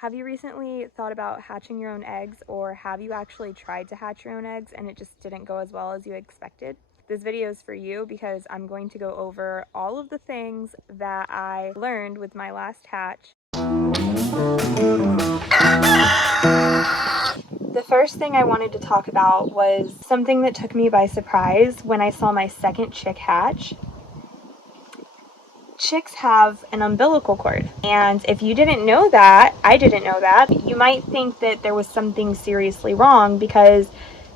Have you recently thought about hatching your own eggs, or have you actually tried to hatch your own eggs and it just didn't go as well as you expected? This video is for you because I'm going to go over all of the things that I learned with my last hatch. The first thing I wanted to talk about was something that took me by surprise when I saw my second chick hatch. Chicks have an umbilical cord, and if you didn't know that, I didn't know that, you might think that there was something seriously wrong because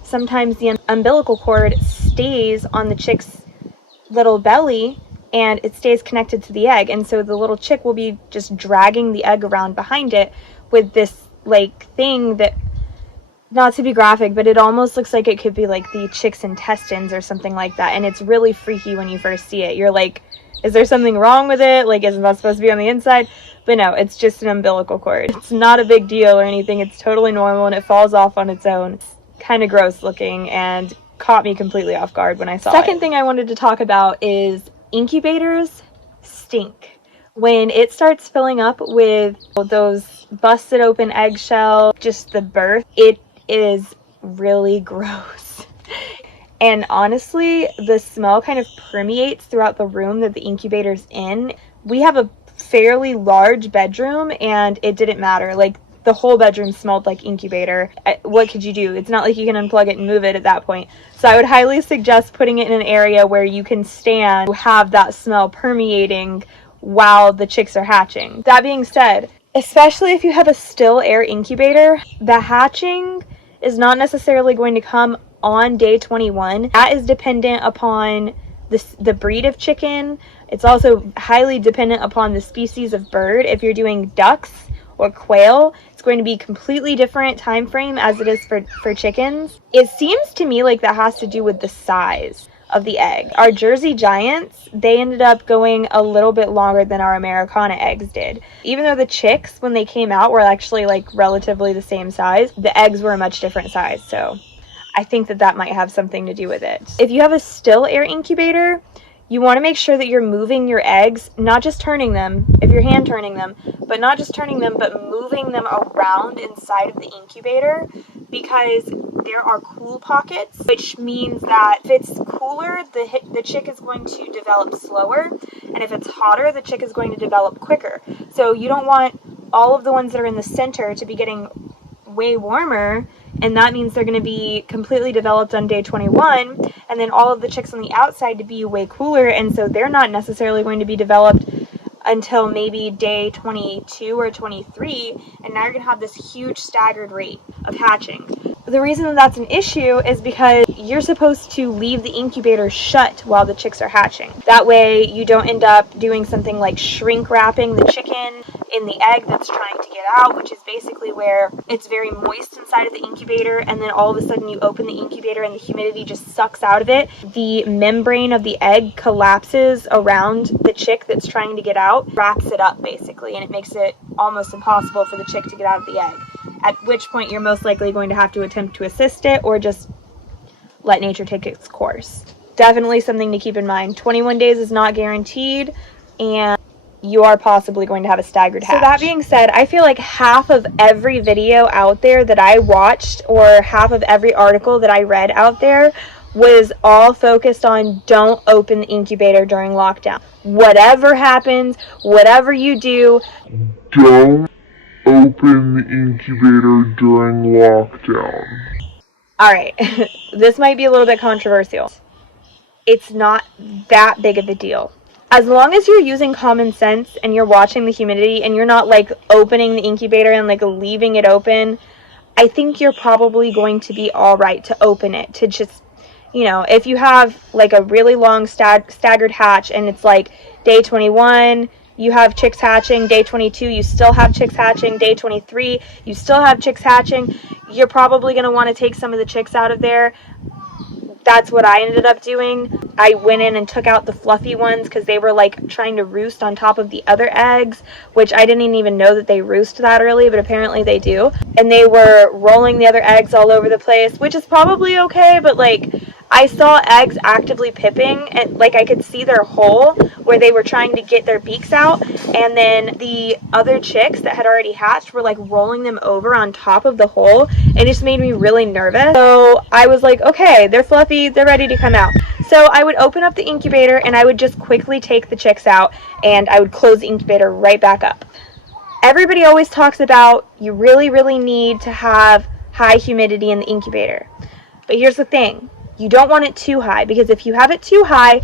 sometimes the umbilical cord stays on the chick's little belly and it stays connected to the egg, and so the little chick will be just dragging the egg around behind it with this like thing that, not to be graphic, but it almost looks like it could be like the chick's intestines or something like that, and it's really freaky when you first see it. You're like, is there something wrong with it? Like, isn't that supposed to be on the inside? But no, it's just an umbilical cord. It's not a big deal or anything. It's totally normal and it falls off on its own. It's kind of gross looking and caught me completely off guard when I saw it. Second thing I wanted to talk about is incubators stink. When it starts filling up with those busted open eggshell, just the birth, it is really gross. And honestly, the smell kind of permeates throughout the room that the incubator's in. We have a fairly large bedroom and it didn't matter. Like, the whole bedroom smelled like incubator. What could you do? It's not like you can unplug it and move it at that point. So I would highly suggest putting it in an area where you can stand to have that smell permeating while the chicks are hatching. That being said, especially if you have a still air incubator, the hatching is not necessarily going to come on day 21. That is dependent upon the breed of chicken. It's also highly dependent upon the species of bird. If you're doing ducks or quail, it's going to be completely different time frame as it is for chickens. It seems to me like that has to do with the size of the egg. Our Jersey Giants, they ended up going a little bit longer than our Americana eggs did. Even though the chicks, when they came out, were actually like relatively the same size, the eggs were a much different size. So I think that might have something to do with it. If you have a still air incubator, you want to make sure that you're moving your eggs, not just turning them, if you're hand turning them, but not just turning them, but moving them around inside of the incubator, because there are cool pockets, which means that if it's cooler, the chick is going to develop slower, and if it's hotter, the chick is going to develop quicker. So you don't want all of the ones that are in the center to be getting way warmer, and that means they're going to be completely developed on day 21, and then all of the chicks on the outside to be way cooler, and so they're not necessarily going to be developed until maybe day 22 or 23, and now you're going to have this huge staggered rate of hatching. The reason that that's an issue is because you're supposed to leave the incubator shut while the chicks are hatching. That way you don't end up doing something like shrink wrapping the chicken in the egg that's trying to get out, which is basically where it's very moist inside of the incubator, and then all of a sudden you open the incubator and the humidity just sucks out of it. The membrane of the egg collapses around the chick that's trying to get out, wraps it up basically, and it makes it almost impossible for the chick to get out of the egg. At which point you're most likely going to have to attempt to assist it or just let nature take its course. Definitely something to keep in mind. 21 days is not guaranteed, and you are possibly going to have a staggered hatch. So that being said, I feel like half of every video out there that I watched, or half of every article that I read out there, was all focused on don't open the incubator during lockdown. Whatever happens, whatever you do, don't open the incubator during lockdown. Alright, this might be a little bit controversial. It's not that big of a deal. As long as you're using common sense and you're watching the humidity and you're not like opening the incubator and like leaving it open, I think you're probably going to be alright to open it. To just, you know, if you have like a really long staggered hatch and it's like day 21, you have chicks hatching, day 22 you still have chicks hatching, day 23 you still have chicks hatching, you're probably going to want to take some of the chicks out of there. That's what I ended up doing. I went in and took out the fluffy ones because they were like trying to roost on top of the other eggs, which I didn't even know that they roost that early, but apparently they do. And they were rolling the other eggs all over the place, which is probably okay, but like I saw eggs actively pipping and like I could see their hole where where they were trying to get their beaks out, and then the other chicks that had already hatched were like rolling them over on top of the hole. It just made me really nervous. So I was like, okay, they're fluffy, they're ready to come out. So I would open up the incubator and I would just quickly take the chicks out, and I would close the incubator right back up. Everybody always talks about you really, really need to have high humidity in the incubator. But here's the thing. You don't want it too high, because if you have it too high,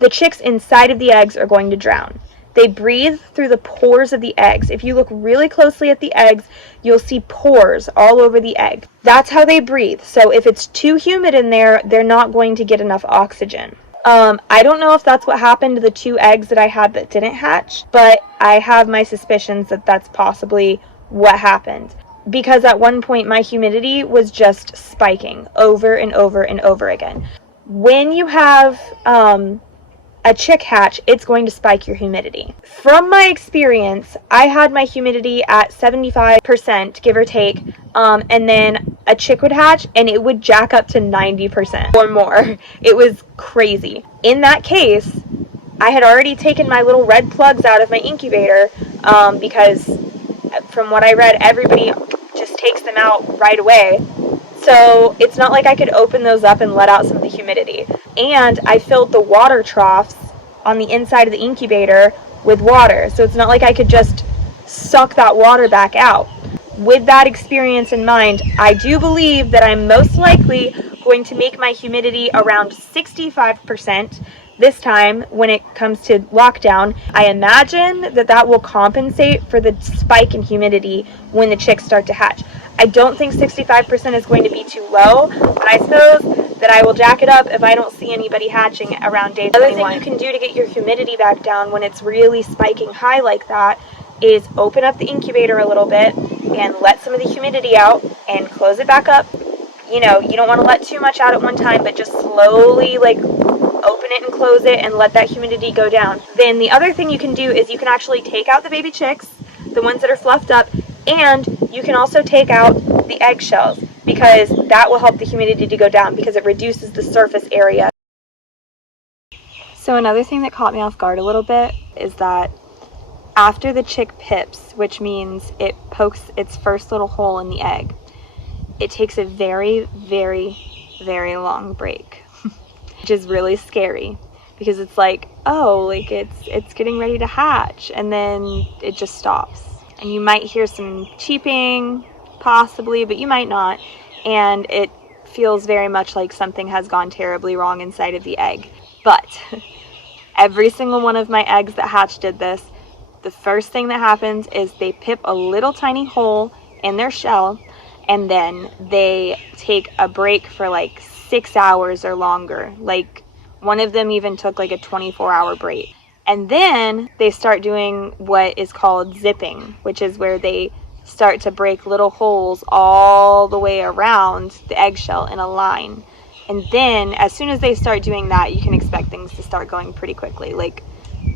the chicks inside of the eggs are going to drown. They breathe through the pores of the eggs. If you look really closely at the eggs, you'll see pores all over the egg. That's how they breathe. So if it's too humid in there, they're not going to get enough oxygen. I don't know if that's what happened to the 2 eggs that I had that didn't hatch, but I have my suspicions that that's possibly what happened. Because at one point my humidity was just spiking over and over and over again. When you have a chick hatch, it's going to spike your humidity. From my experience, I had my humidity at 75%, give or take, and then a chick would hatch and it would jack up to 90% or more. It was crazy. In that case, I had already taken my little red plugs out of my incubator, because from what I read, everybody just takes them out right away. So it's not like I could open those up and let out some of the humidity. And I filled the water troughs on the inside of the incubator with water. So it's not like I could just suck that water back out. With that experience in mind, I do believe that I'm most likely going to make my humidity around 65% this time when it comes to lockdown. I imagine that that will compensate for the spike in humidity when the chicks start to hatch. I don't think 65% is going to be too low, but I suppose that I will jack it up if I don't see anybody hatching around day 21. The other thing you can do to get your humidity back down when it's really spiking high like that is open up the incubator a little bit and let some of the humidity out and close it back up. You know, you don't want to let too much out at one time, but just slowly like open it and close it and let that humidity go down. Then the other thing you can do is you can actually take out the baby chicks, the ones that are fluffed up, and you can also take out the eggshells, because that will help the humidity to go down because it reduces the surface area. So another thing that caught me off guard a little bit is that after the chick pips, which means it pokes its first little hole in the egg, it takes a very, very, very long break, which is really scary because it's like, oh, like it's getting ready to hatch, and then it just stops. And you might hear some cheeping, possibly, but you might not. And it feels very much like something has gone terribly wrong inside of the egg. But every single one of my eggs that hatched did this. The first thing that happens is they pip a little tiny hole in their shell, and then they take a break for like 6 hours or longer. Like one of them even took like a 24-hour break. And then they start doing what is called zipping, which is where they start to break little holes all the way around the eggshell in a line. And then as soon as they start doing that, you can expect things to start going pretty quickly. Like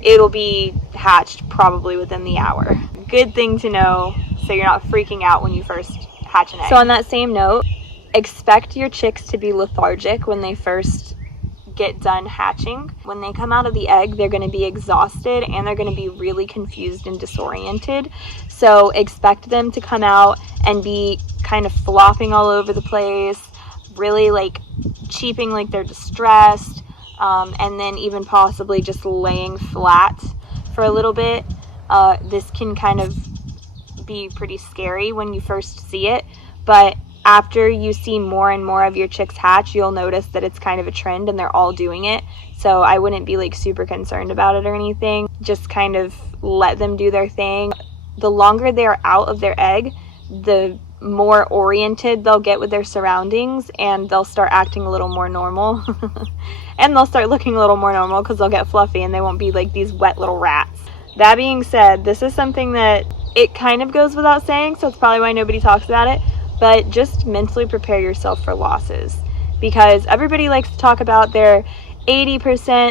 it'll be hatched probably within the hour. Good thing to know so you're not freaking out when you first hatch an egg. So on that same note, expect your chicks to be lethargic when they first get done hatching. When they come out of the egg, they're going to be exhausted and they're going to be really confused and disoriented. So expect them to come out and be kind of flopping all over the place, really like cheeping like they're distressed, and then even possibly just laying flat for a little bit. This can kind of be pretty scary when you first see it, but after you see more and more of your chicks hatch, you'll notice that it's kind of a trend and they're all doing it. So I wouldn't be like super concerned about it or anything. Just kind of let them do their thing. The longer they're out of their egg, the more oriented they'll get with their surroundings, and they'll start acting a little more normal. And they'll start looking a little more normal because they'll get fluffy and they won't be like these wet little rats. That being said, this is something that it kind of goes without saying, so it's probably why nobody talks about it. But just mentally prepare yourself for losses, because everybody likes to talk about their 80%,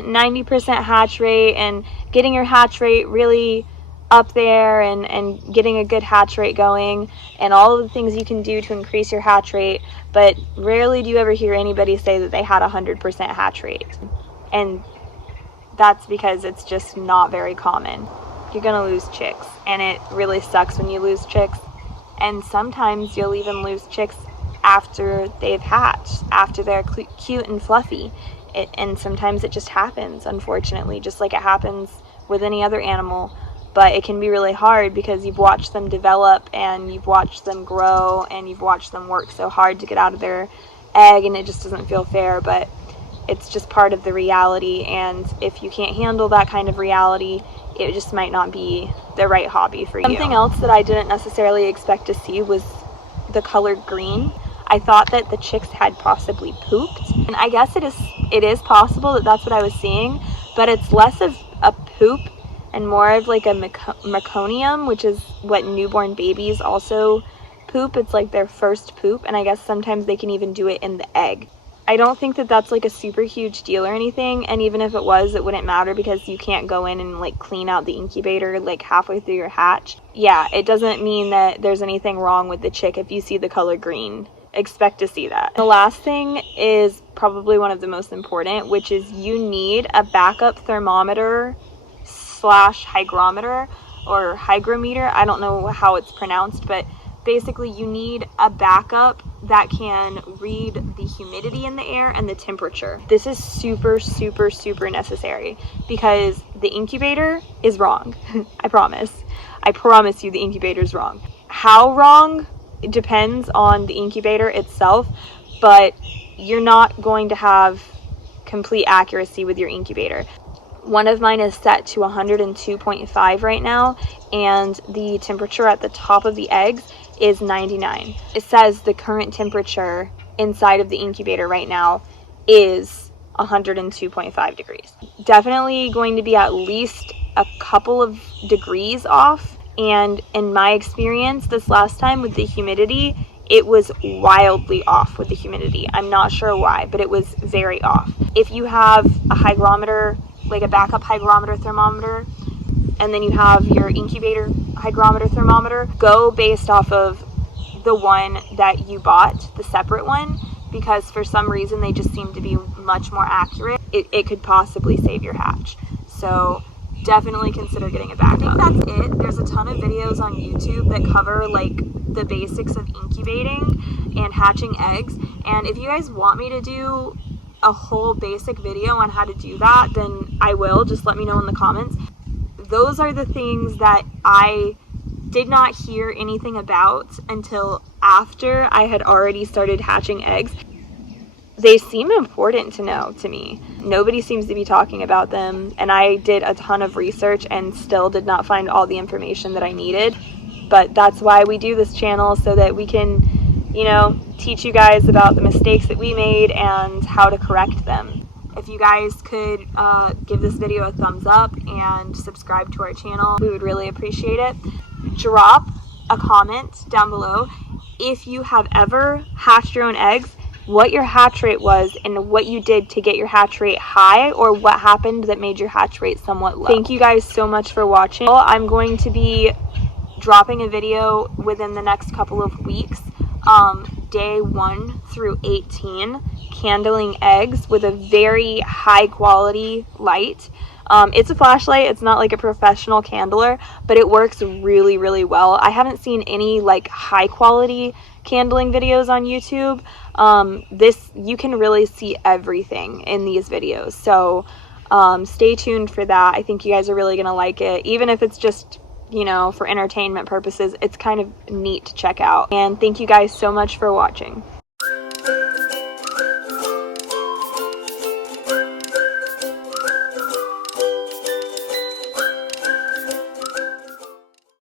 90% hatch rate and getting your hatch rate really up there and getting a good hatch rate going and all of the things you can do to increase your hatch rate. But rarely do you ever hear anybody say that they had 100% hatch rate. And that's because it's just not very common. You're gonna lose chicks, and it really sucks when you lose chicks. And sometimes you'll even lose chicks after they've hatched, after they're cute and fluffy. And sometimes it just happens, unfortunately, just like it happens with any other animal. But it can be really hard because you've watched them develop, and you've watched them grow, and you've watched them work so hard to get out of their egg, and it just doesn't feel fair. But it's just part of the reality, and if you can't handle that kind of reality, it just might not be the right hobby for you. Something else that I didn't necessarily expect to see was the color green. I thought that the chicks had possibly pooped, and I guess it is possible that that's what I was seeing, but it's less of a poop and more of like a meconium, which is what newborn babies also poop. It's like their first poop, and I guess sometimes they can even do it in the egg. I don't think that that's like a super huge deal or anything, and even if it was, it wouldn't matter because you can't go in and like clean out the incubator like halfway through your hatch. Yeah, it doesn't mean that there's anything wrong with the chick if you see the color green. Expect to see that. The last thing is probably one of the most important, which is you need a backup thermometer / hygrometer or hygrometer. I don't know how it's pronounced, but basically you need a backup that can read the humidity in the air and the temperature. This is super, super, super necessary because the incubator is wrong. I promise you the incubator is wrong. How wrong? It depends on the incubator itself, but you're not going to have complete accuracy with your incubator. One of mine is set to 102.5 right now, and the temperature at the top of the eggs is 99. It says the current temperature inside of the incubator right now is 102.5 degrees. Definitely going to be at least a couple of degrees off. And in my experience this last time with the humidity, it was wildly off with the humidity. I'm not sure why, but it was very off. If you have a hygrometer, like a backup hygrometer thermometer, and then you have your incubator hygrometer thermometer, go based off of the one that you bought, the separate one, because for some reason they just seem to be much more accurate. It could possibly save your hatch. So definitely consider getting a backup. I think that's it. There's a ton of videos on YouTube that cover like the basics of incubating and hatching eggs. And if you guys want me to do a whole basic video on how to do that, then I will. Just let me know in the comments. Those are the things that I did not hear anything about until after I had already started hatching eggs. They seem important to know to me. Nobody seems to be talking about them, and I did a ton of research and still did not find all the information that I needed. But that's why we do this channel, so that we can, you know, teach you guys about the mistakes that we made and how to correct them. If you guys could give this video a thumbs up and subscribe to our channel, we would really appreciate it. Drop a comment down below if you have ever hatched your own eggs, what your hatch rate was and what you did to get your hatch rate high, or what happened that made your hatch rate somewhat low. Thank you guys so much for watching. I'm going to be dropping a video within the next couple of weeks, day 1 through 18, candling eggs with a very high quality light. It's a flashlight. It's not like a professional candler, but it works really, really well. I haven't seen any like high quality candling videos on YouTube. You can really see everything in these videos. So stay tuned for that. I think you guys are really going to like it. Even if it's just, you know, for entertainment purposes, it's kind of neat to check out. And thank you guys so much for watching.